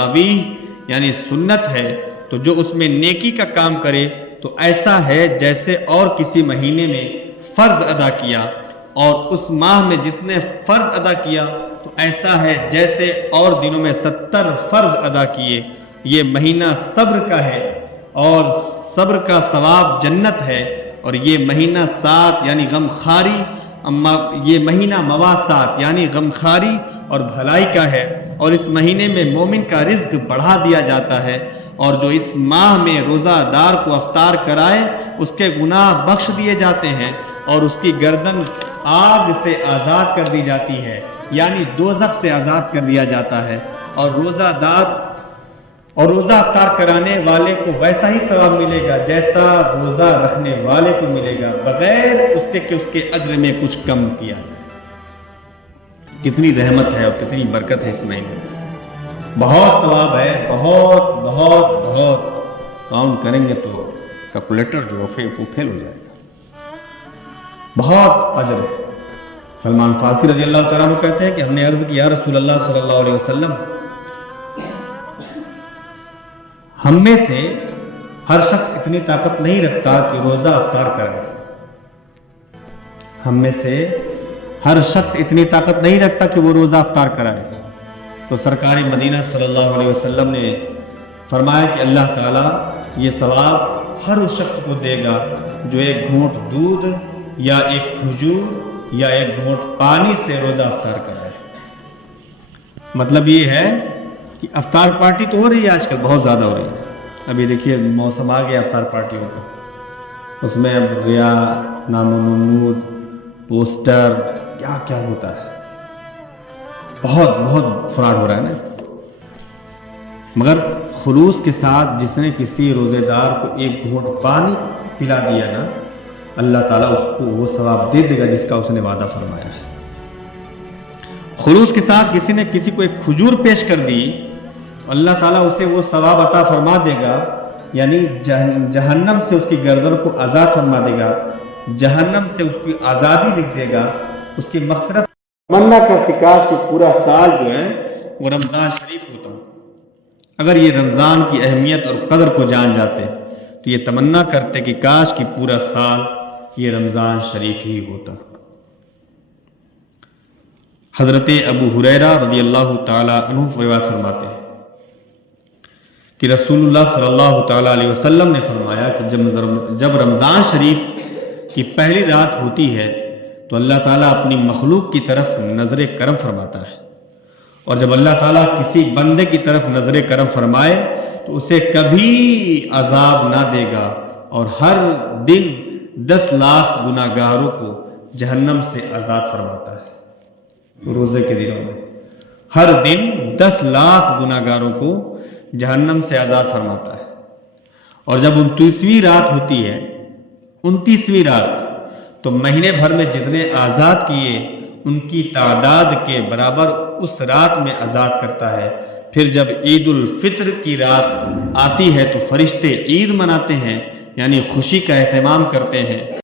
یعنی سنت ہے، تو جو اس میں نیکی کا کام کرے تو ایسا ہے جیسے اور کسی مہینے میں فرض ادا کیا، اور اس ماہ میں جس نے فرض ادا کیا تو ایسا ہے جیسے اور دنوں میں 70 فرض ادا کیے۔ یہ مہینہ صبر کا ہے اور صبر کا ثواب جنت ہے، اور یہ مہینہ سات یعنی غمخواری، یہ مہینہ مواسات یعنی غمخواری اور بھلائی کا ہے، اور اس مہینے میں مومن کا رزق بڑھا دیا جاتا ہے، اور جو اس ماہ میں روزہ دار کو افطار کرائے اس کے گناہ بخش دیے جاتے ہیں، اور اس کی گردن آگ سے آزاد کر دی جاتی ہے، یعنی دوزخ سے آزاد کر دیا جاتا ہے، اور روزہ افطار کرانے والے کو ویسا ہی ثواب ملے گا جیسا روزہ رکھنے والے کو ملے گا، بغیر اس کے کہ اس کے اجر میں کچھ کم کیا جائے۔ کتنی رحمت ہے اور کتنی برکت ہے اس مہینے میں، بہت ثواب ہے، بہت بہت بہت، کاؤنٹ کریں گے تو کیلکولیٹر جو فیل ہو جائے گا، بہت اجر ہے۔ سلمان فارسی رضی اللہ تعالیٰ عنہ کہتے ہیں کہ ہم نے عرض کیا رسول اللہ صلی اللہ علیہ وسلم، ہم میں سے ہر شخص اتنی طاقت نہیں رکھتا کہ روزہ افطار کرائے، ہم میں سے ہر شخص اتنی طاقت نہیں رکھتا کہ وہ روزہ افطار کرائے۔ تو سرکار مدینہ صلی اللہ علیہ وسلم نے فرمایا کہ اللہ تعالیٰ یہ ثواب ہر اس شخص کو دے گا جو ایک گھونٹ دودھ یا ایک کھجور یا ایک گھونٹ پانی سے روزہ افطار کرائے۔ مطلب یہ ہے کہ افطار پارٹی تو ہو رہی ہے، آج کل بہت زیادہ ہو رہی ہے، ابھی دیکھیے موسم آ گیا افطار پارٹیوں کا، اس میں اب ریا، نام و نمود، پوسٹر، کیا کیا ہوتا ہے، بہت بہت فراڈ ہو رہا ہے نا اس کا۔ مگر خلوص کے ساتھ جس نے کسی روزے دار کو ایک گھونٹ پانی پلا دیا نا، اللہ تعالیٰ اس کو وہ ثواب دے دے گا جس کا اس نے وعدہ فرمایا ہے۔ خلوص کے ساتھ کسی نے کسی کو ایک کھجور پیش کر دی، اللہ تعالیٰ اسے وہ ثواب عطا فرما دے گا، یعنی جہنم سے اس کی گردن کو آزاد فرما دے گا، جہنم سے اس کی آزادی لکھ دے گا، اس کی مغفرت۔ تمنا کرتی کاش کہ پورا سال جو ہے وہ رمضان شریف ہوتا، اگر یہ رمضان کی اہمیت اور قدر کو جان جاتے تو یہ تمنا کرتے کہ کاش کہ پورا سال یہ رمضان شریف ہی ہوتا۔ حضرت ابو ہریرہ رضی اللہ تعالیٰ عنہ روایت فرماتے ہیں کہ رسول اللہ صلی اللہ تعالیٰ علیہ وسلم نے فرمایا کہ جب رمضان شریف کی پہلی رات ہوتی ہے تو اللہ تعالیٰ اپنی مخلوق کی طرف نظر کرم فرماتا ہے، اور جب اللہ تعالیٰ کسی بندے کی طرف نظر کرم فرمائے تو اسے کبھی عذاب نہ دے گا، اور ہر دن 10 لاکھ گناہ گاروں کو جہنم سے آزاد فرماتا ہے۔ روزے کے دنوں میں ہر دن 10 لاکھ گناہ گاروں کو جہنم سے آزاد فرماتا ہے، اور جب 29ویں رات ہوتی ہے، 29ویں رات، تو مہینے بھر میں جتنے آزاد کیے ان کی تعداد کے برابر اس رات میں آزاد کرتا ہے۔ پھر جب عید الفطر کی رات آتی ہے تو فرشتے عید مناتے ہیں، یعنی خوشی کا اہتمام کرتے ہیں۔